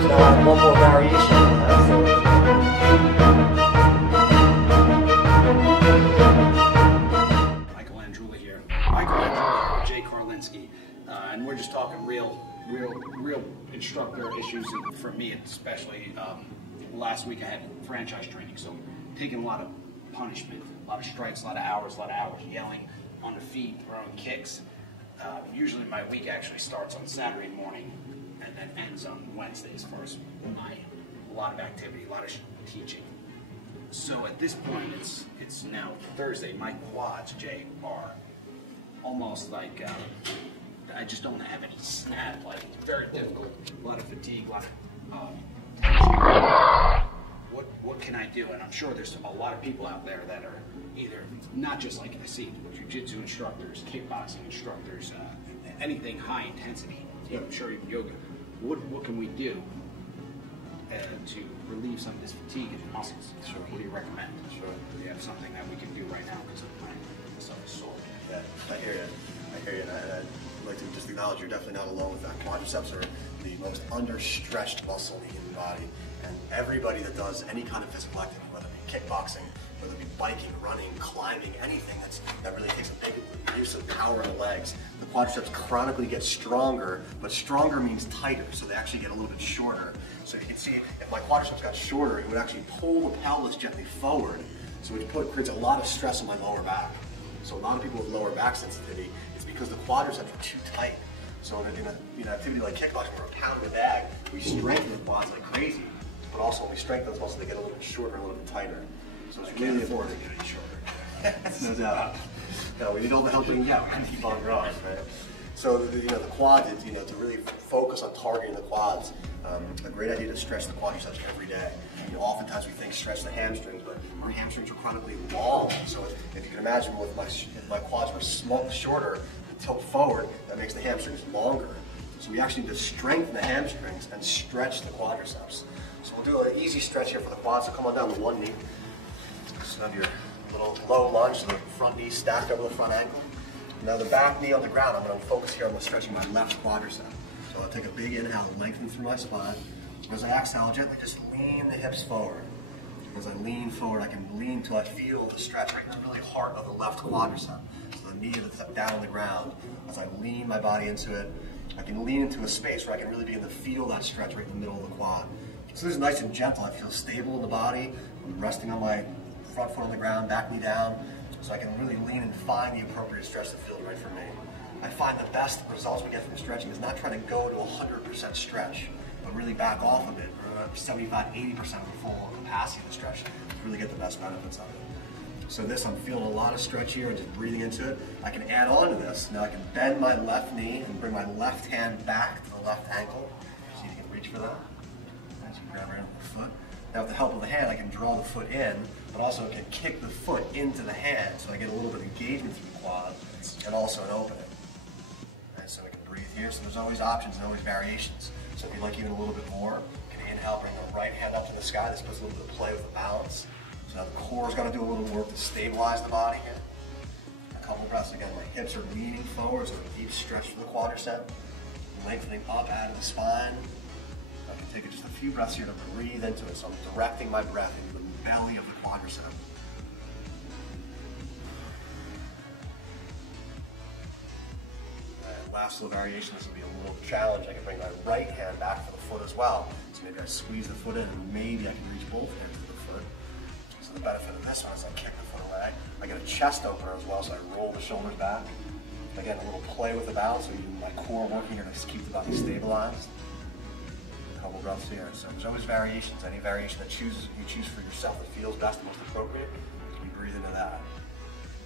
So now I have one more variation on that. Andreula here. Andreula, Jay Karlinski, and we're just talking real instructor issues. And for me, especially, last week I had franchise training, so taking a lot of punishment, a lot of strikes, a lot of hours, yelling on the feet, throwing kicks. Usually my week actually starts on Saturday morning and then ends on Wednesday as far as a lot of activity, a lot of teaching. So at this point, it's now Thursday. My quads, Jay, are almost like I just don't have any snap. Like, it's very difficult. A lot of fatigue, a lot of tension. What can I do? And I'm sure there's a lot of people out there that are either not just like I see jiu-jitsu instructors, kickboxing instructors, anything high intensity. I'm sure even yoga. What can we do to relieve some of this fatigue in the muscles? Sure. What do you recommend? Sure. Do you have something that we can do right now because of my sore? Yeah, I hear you, and I'd like to just acknowledge you're definitely not alone with that. Quadriceps are the most understretched muscle in the human body, and everybody that does any kind of physical activity, whether it be kickboxing, whether it be biking, running, climbing, anything that really takes a big use of power in the legs, the quadriceps chronically get stronger, but stronger means tighter, so they actually get a little bit shorter. So you can see, if my quadriceps got shorter, it would actually pull the pelvis gently forward, so it creates a lot of stress on my lower back. So a lot of people with lower back sensitivity, it's because the quadriceps are too tight. So in an activity like kickboxing, where we're pounding the bag, we strengthen the quads like crazy, but also when we strengthen those muscles, they get a little bit shorter, a little bit tighter. So it's really important to get any shorter. No doubt. No, we need all the help we can get. We can keep on growing, right? So the quads, to really focus on targeting the quads. A great idea to stretch the quadriceps every day. Oftentimes we think stretch the hamstrings, but our hamstrings are chronically long. So if you can imagine, if my quads were shorter, tilt forward, that makes the hamstrings longer. So we actually need to strengthen the hamstrings and stretch the quadriceps. So we'll do an easy stretch here for the quads. So come on down to one knee. So have your little low lunge, so the front knee stacked over the front ankle. Now the back knee on the ground, I'm going to focus here on stretching my left quadricep. So I'll take a big inhale, lengthen through my spine. As I exhale, I'll gently just lean the hips forward. As I lean forward, I can lean until I feel the stretch right into the really heart of the left quadricep. So the knee is down on the ground. As I lean my body into it, I can lean into a space where I can really begin to feel that stretch right in the middle of the quad. So this is nice and gentle. I feel stable in the body. I'm resting on my front foot on the ground, back knee down, so I can really lean and find the appropriate stretch that feels right for me. I find the best results we get from stretching is not trying to go to 100% stretch, but really back off a bit, or 75–80% of the full capacity of the stretch to really get the best benefits of it. So this, I'm feeling a lot of stretch here and just breathing into it. I can add on to this. Now I can bend my left knee and bring my left hand back to the left ankle. See if you can reach for that. As you grab right into the foot. Now with the help of the hand, I can draw the foot in, but also can kick the foot into the hand, so I get a little bit of engagement through the quad, and also an opening. And so we can breathe here. So there's always options and always variations. So if you'd like even a little bit more, you can inhale, bring the right hand up to the sky. This puts a little bit of play with the balance. So now the core's got to do a little work to stabilize the body here. A couple breaths again. My hips are leaning forward, so a deep stretch for the quadricep. Lengthening up out of the spine. I can take just a few breaths here to breathe into it. So I'm directing my breath into the belly of the quadricep. And last little variation, this will be a little challenge. I can bring my right hand back for the foot as well. So maybe I squeeze the foot in and maybe I can reach both hands to the foot. So the benefit of this one is I kick the foot away. I get a chest opener as well, so I roll the shoulders back. Again, a little play with the balance, so my core working here to keep the body stabilized. A couple breaths here. So there's always variations. Any variation that you choose for yourself that feels best and most appropriate, you breathe into that.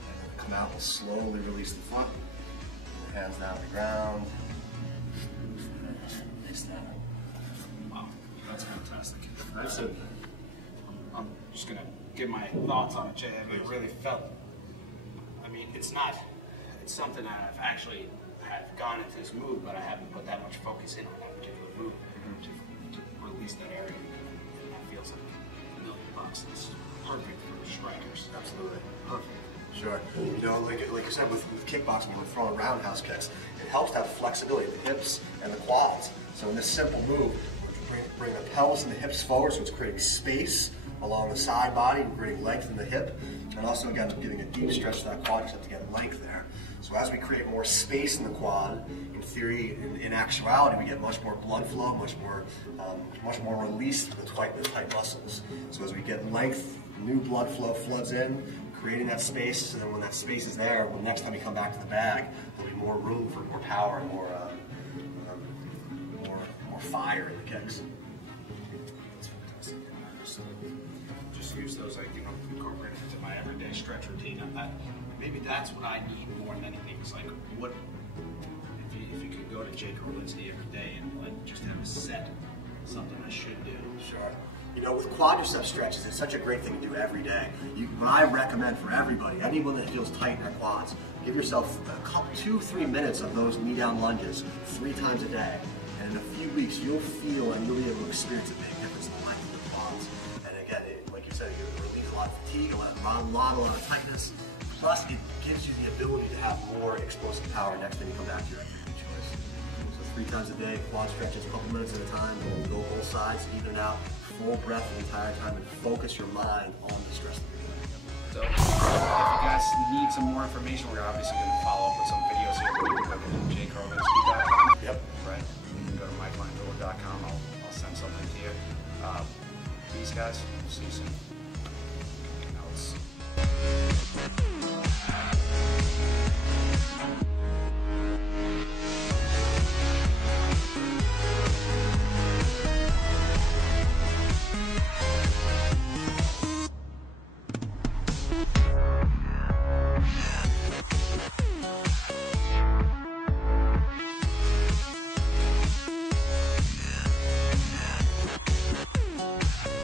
And then come out, we'll slowly release the foot. The hands down on the ground. Release that. Wow, that's fantastic. That's it. I'm just gonna give my thoughts on it, Jay. I mean, it really felt. I mean, it's something that I've actually gone into this move, but I haven't put that much focus in on that particular move to release that area. And that feels like $1,000,000. It's perfect for strikers. Absolutely. Perfect. Sure. Like you said, with kickboxing, we're throwing roundhouse kicks. It helps to have flexibility in the hips and the quads. So in this simple move, bring the pelvis and the hips forward, so it's creating space along the side body, and creating length in the hip, and also again giving a deep stretch to that quadricep to get length there. So as we create more space in the quad, in theory, in actuality, we get much more blood flow, much more release to the tight muscles. So as we get length, new blood flow floods in, creating that space, so then when that space is there, when next time we come back to the bag, there'll be more room for more power and more fire in the kicks. Just use those, like, incorporate it into my everyday stretch routine. Maybe that's what I need more than anything. It's like, what if you could go to Jay Karlinski every day and like just have a set, something I should do. Sure. You know, with quadricep stretches, it's such a great thing to do every day. What I recommend for everybody, anyone that feels tight in their quads, give yourself a couple, 2-3 minutes of those knee-down lunges 3 times a day. And in a few weeks, you'll feel and you'll be able to experience a big difference in the length of the quads. And again, like you said, you relieve a lot of fatigue, a lot of tightness. Plus, it gives you the ability to have more explosive power next time you come back to your activity choice. So 3 times a day, quad stretches, a couple minutes at a time. Go both sides, even it out, full breath the entire time, and focus your mind on the stress that you're doing. So if you guys need some more information, we're obviously going to follow up with some videos here.